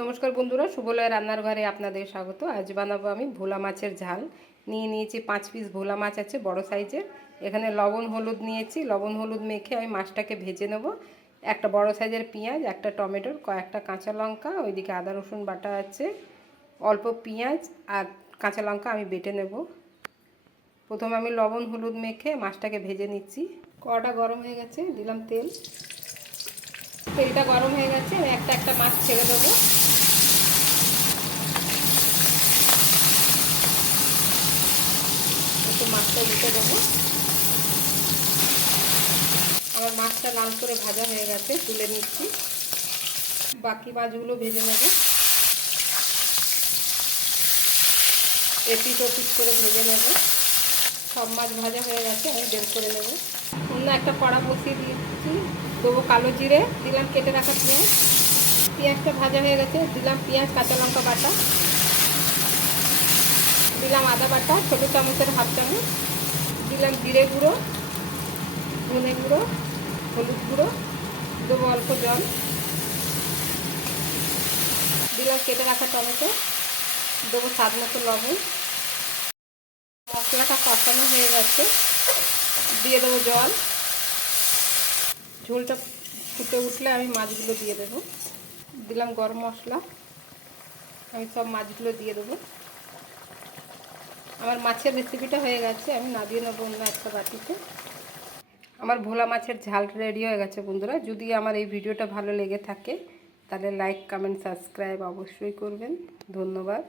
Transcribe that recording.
নমস্কার বন্ধুরা সুবলয় রান্নার ঘরে আপনাদের স্বাগত। আজ বানাবো আমি ভোলা মাছের ঝাল। নিয়ে নিয়েছি পাঁচ পিস ভোলা মাছ আছে, বড় সাইজের। এখানে লবণ, হলুদ নিয়েছি। লবণ, হলুদ মেখে আমি মাছটাকে ভেজে নেব। একটা বড় সাইজের পেঁয়াজ, একটা টমেটোর, কয়েকটা কাঁচা লঙ্কা, ওইদিকে আদা, রসুন বাটা আছে, অল্প পেঁয়াজ আর কাঁচা লঙ্কা আমি বেটে নেব। প্রথমে আমি লবণ, হলুদ মেখে মাছটাকে ভেজে নিচ্ছি। কড়াটা গরম হয়ে গেছে, দিলাম তেল। তেলটা গরম হয়ে গেছে, আমি একটা একটা মাছ ছেড়ে দেবো একটু মাছটা দিতে দেবো। আমার মাছটা লাল করে ভাজা হয়ে গেছে, তুলে নিচ্ছি। বাকি মাছগুলো ভেজে নেব। এপিট ওপিট করে ভেজে নেব। সব মাছ ভাজা হয়ে গেছে, আমি বের করে নেব। অন্য একটা কড়া বসিয়ে দিচ্ছি। দেবো কালো জিরে, দিলাম কেটে রাখা পেঁয়াজ। পেঁয়াজটা ভাজা হয়ে গেছে, দিলাম পেঁয়াজ, কাঁচা লঙ্কা বাটা। দিলাম আদা বাটা, ছোটো চামচের হাফ চামচ। দিলাম জিরে গুঁড়ো, ধনে গুঁড়ো, হলুদ গুঁড়ো, দেবো অল্প জল। দিলাম কেটে রাখা টমেটো, দেবো স্বাদ মতো লবণ। মশলাটা কষানো হয়ে গেছে, দিয়ে দেবো জল। ঝোলটা ফুটে উঠলে আমি মাছগুলো দিয়ে দেবো। দিলাম গরম মশলা, আমি সব মাছগুলো দিয়ে দেবো। আমার মাছের রেসিপিটা হয়ে গেছে, আমি নামিয়ে নেব অন্য একটা বাটিতে। আমার ভোলা মাছের ঝাল রেডি হয়ে গেছে বন্ধুরা। যদি আমার এই ভিডিওটা ভালো লেগে থাকে, তাহলে লাইক কমেন্ট সাবস্ক্রাইব অবশ্যই করবেন। ধন্যবাদ।